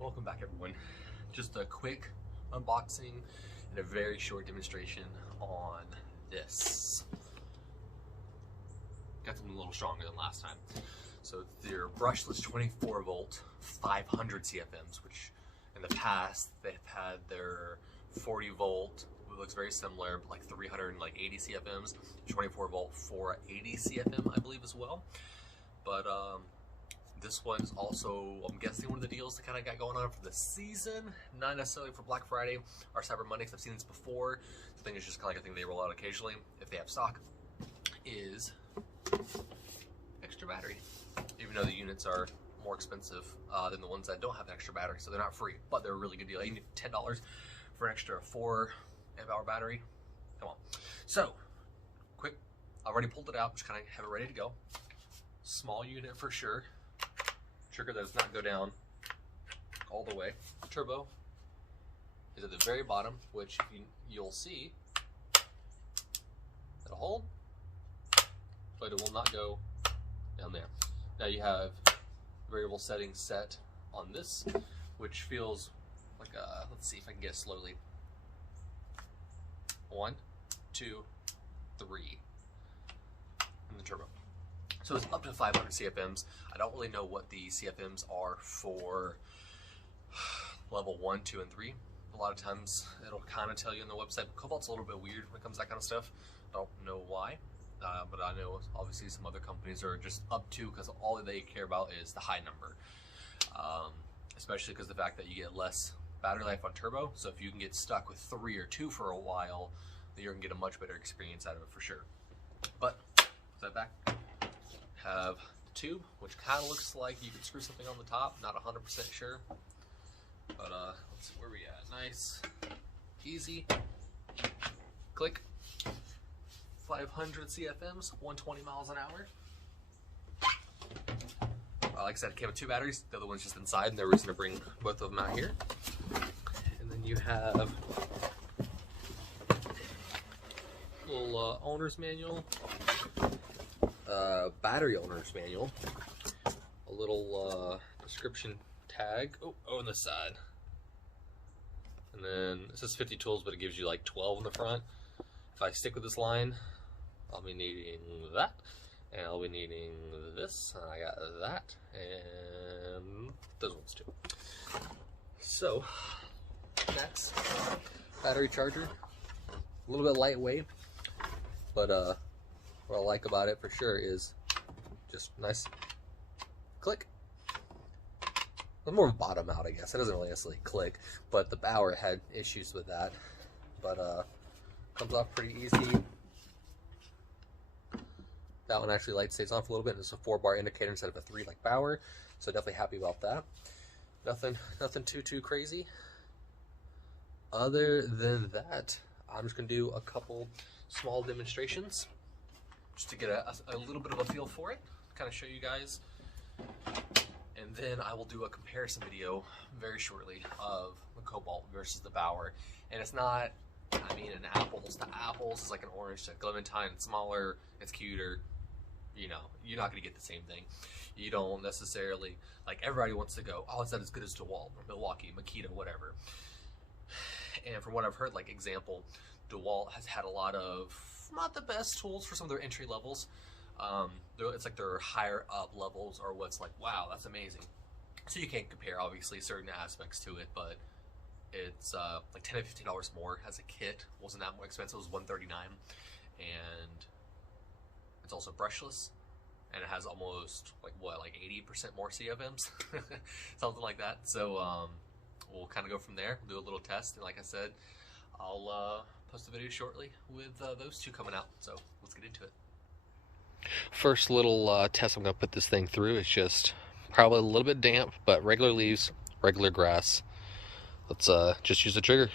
Welcome back, everyone. Just a quick unboxing and a very short demonstration on this. Got something a little stronger than last time. So they're brushless 24 volt 500 CFMs, which in the past they've had their 40 volt, it looks very similar, but like 380 CFMs, 24 volt 480 CFM, I believe, as well. But this one is also, I'm guessing, one of the deals that kind of got going on for the season, not necessarily for Black Friday or Cyber Monday, because I've seen this before. I think it's just kind of like a thing they roll out occasionally if they have stock, is extra battery. Even though the units are more expensive than the ones that don't have an extra battery, so they're not free, but they're a really good deal. You need $10 for an extra 4 amp-hour battery. Come on. So, quick, I already pulled it out, just kind of have it ready to go. Small unit for sure. Trigger does not go down all the way. Turbo is at the very bottom, which you'll see it'll hold, but it will not go down there. Now you have variable settings set on this, which feels like a, let's see if I can get it slowly. 1, 2, 3, and the turbo. So it's up to 500 CFMs. I don't really know what the CFMs are for level 1, 2, and 3. A lot of times it'll kind of tell you on the website, but Cobalt's a little bit weird when it comes to that kind of stuff. I don't know why, but I know obviously some other companies are just up to, because all they care about is the high number. Especially because the fact that you get less battery life on turbo. So if you can get stuck with 3 or 2 for a while, then you're gonna get a much better experience out of it for sure. But, set back. Have the tube, which kind of looks like you could screw something on the top, not 100% sure, but let's see where we at. Nice, easy, click. 500 CFMs, 120 miles an hour. Like I said, it came with 2 batteries. The other one's just inside, and there was reason to bring both of them out here. And then you have a little owner's manual. Battery owner's manual, a little description tag, on the side, and then it says 50 tools, but it gives you like 12 in the front. If I stick with this line, I'll be needing that, and I'll be needing this, and I got that, and those ones too. So, next, battery charger, a little bit lightweight, but what I like about it for sure is just nice click. It's more of a bottom out, I guess. It doesn't really necessarily click, but the Bauer had issues with that. But comes off pretty easy. That one actually light stays on for a little bit, and it's a 4-bar indicator instead of a 3 like Bauer. So definitely happy about that. Nothing too crazy. Other than that, I'm just gonna do a couple small demonstrations, just to get a little bit of a feel for it, kind of show you guys, and then I will do a comparison video very shortly of the Cobalt versus the Bauer. And it's not, I mean, an apples to apples. It's like an orange to clementine. It's smaller, it's cuter. You know, you're not going to get the same thing. You don't necessarily, like, everybody wants to go, oh, it's not as good as DeWalt or Milwaukee, Makita, whatever. And from what I've heard, like, example, DeWalt has had a lot of not the best tools for some of their entry levels. It's like their higher up levels are what's like, wow, that's amazing. So you can't compare obviously certain aspects to it, but it's like $10 to $15 more as a kit. Wasn't that more expensive? It was $139, and it's also brushless, and it has almost like 80% more CFMs, something like that. So we'll kind of go from there. We'll do a little test, and like I said, I'll post a video shortly with those two coming out, so let's get into it. First little test I'm going to put this thing through. It's just probably a little bit damp, but regular leaves, regular grass. Let's just use the trigger.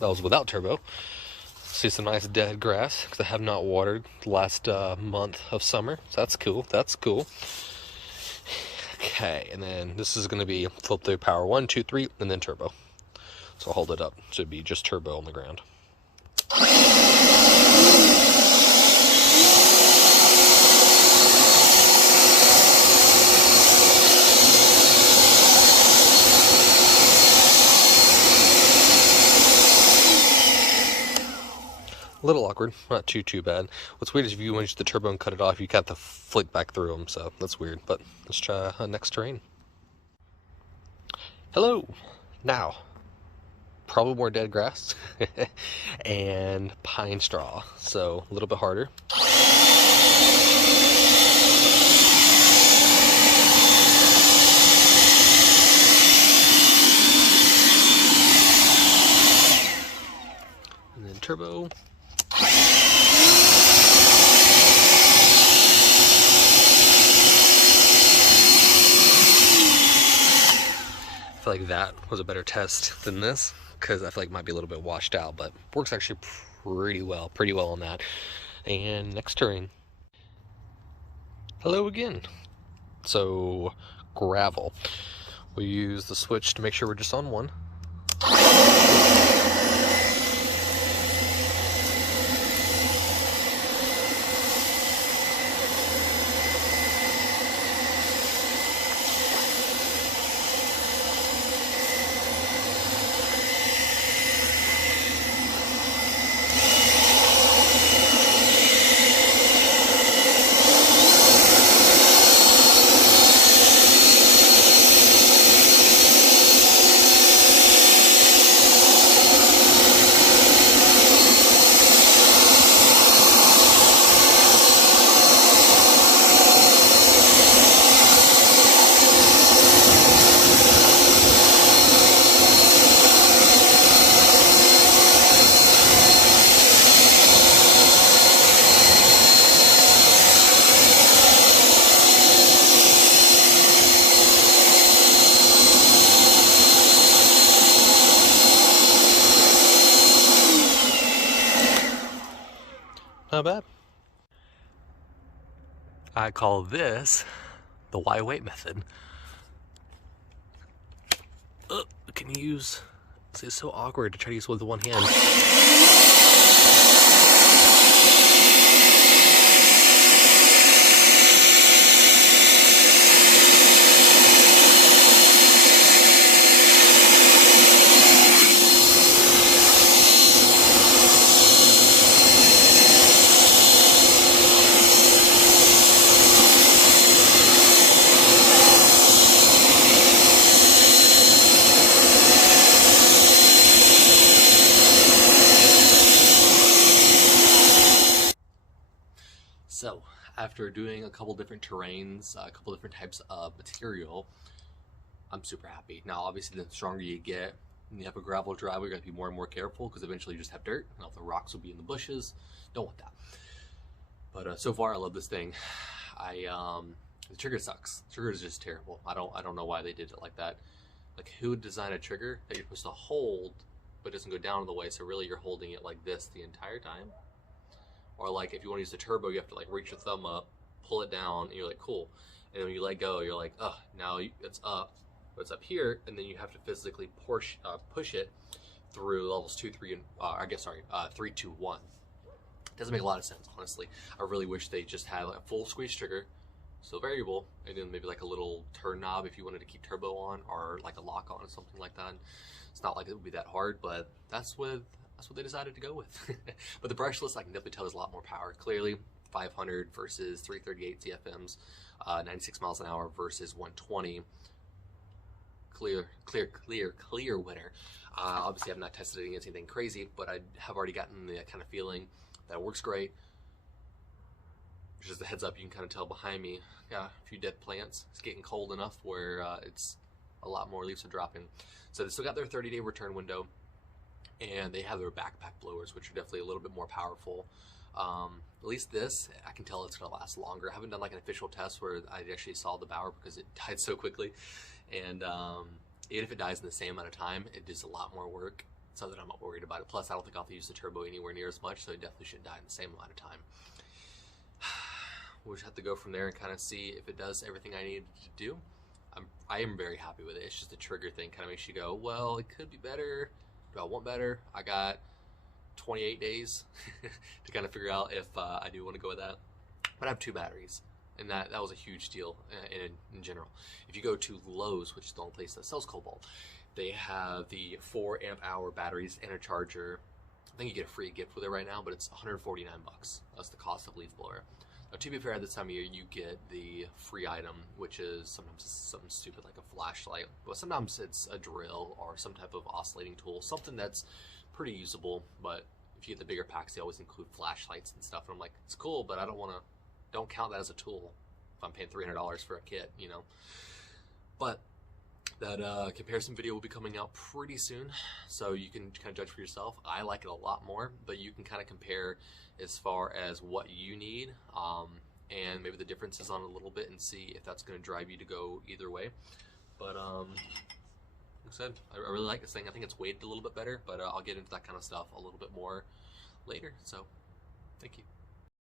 That was without turbo. See some nice dead grass because I have not watered the last month of summer. So that's cool. That's cool. Okay, and then this is going to be flip through power 1, 2, 3, and then turbo. So I'll hold it up. Should be just turbo on the ground. A little awkward, not too bad. What's weird is if you use the turbo and cut it off, you got to flick back through them, so that's weird. But let's try next terrain. Hello! Now, probably more dead grass and pine straw, so a little bit harder. And then turbo. I feel like that was a better test than this because I feel like it might be a little bit washed out, but works actually pretty well on that. And next terrain. Hello again. So gravel. We use the switch to make sure we're just on one. Not bad. I call this the why wait method. Can you use, it's so awkward to try to use with one hand. So, after doing a couple different terrains, a couple different types of material, I'm super happy. Now, obviously, the stronger you get, and you have a gravel driveway, you're gonna be more and more careful because eventually you just have dirt, and all the rocks will be in the bushes. Don't want that. But so far, I love this thing. The trigger sucks. The trigger is just terrible. I don't know why they did it like that. Like, who would design a trigger that you're supposed to hold, but it doesn't go down all the way? So really, you're holding it like this the entire time. Or like if you want to use the turbo, you have to like reach your thumb up, pull it down, and you're like, cool. And when you let go, you're like, oh, now it's up, but it's up here, and then you have to physically push it through levels 2, 3, and 3, 2, 1. Doesn't make a lot of sense, honestly. I really wish they just had like a full squeeze trigger, still variable, and then maybe like a little turn knob if you wanted to keep turbo on, or like a lock on or something like that. It's not like it would be that hard, but that's what they decided to go with. But the brushless, I can definitely tell, is a lot more power. Clearly, 500 versus 338 CFMs, 96 miles an hour versus 120. Clear winner. Obviously, I've not tested it against anything crazy, but I have already gotten the kind of feeling that it works great. Just a heads up, you can kind of tell behind me, yeah, a few dead plants. It's getting cold enough where it's a lot more leaves are dropping. So they still got their 30-day return window. And they have their backpack blowers, which are definitely a little bit more powerful. At least this, I can tell it's going to last longer. I haven't done like an official test where I actually saw the bauer because it died so quickly. And even if it dies in the same amount of time, it does a lot more work. so that I'm not worried about it. Plus, I don't think I'll have to use the turbo anywhere near as much, so it definitely shouldn't die in the same amount of time. We'll just have to go from there and kind of see if it does everything I need to do. I am very happy with it. It's just the trigger thing kind of makes you go, well, it could be better. Do I want better? I got 28 days to kind of figure out if I do want to go with that. But I have 2 batteries, and that was a huge deal in general. If you go to Lowe's, which is the only place that sells Cobalt, they have the 4 amp hour batteries and a charger. I think you get a free gift with it right now, but it's 149 bucks. That's the cost of leaf blower. Now, to be fair, at this time of year, you get the free item, which is sometimes something stupid like a flashlight, but sometimes it's a drill or some type of oscillating tool, something that's pretty usable. But if you get the bigger packs, they always include flashlights and stuff. And I'm like, it's cool, but I don't count that as a tool if I'm paying $300 for a kit, you know. But that comparison video will be coming out pretty soon, so you can kind of judge for yourself. I like it a lot more, but you can kind of compare as far as what you need, and maybe the differences on it a little bit, and see if that's going to drive you to go either way. But like I said, I really like this thing. I think it's weighted a little bit better, but I'll get into that kind of stuff a little bit more later. So thank you.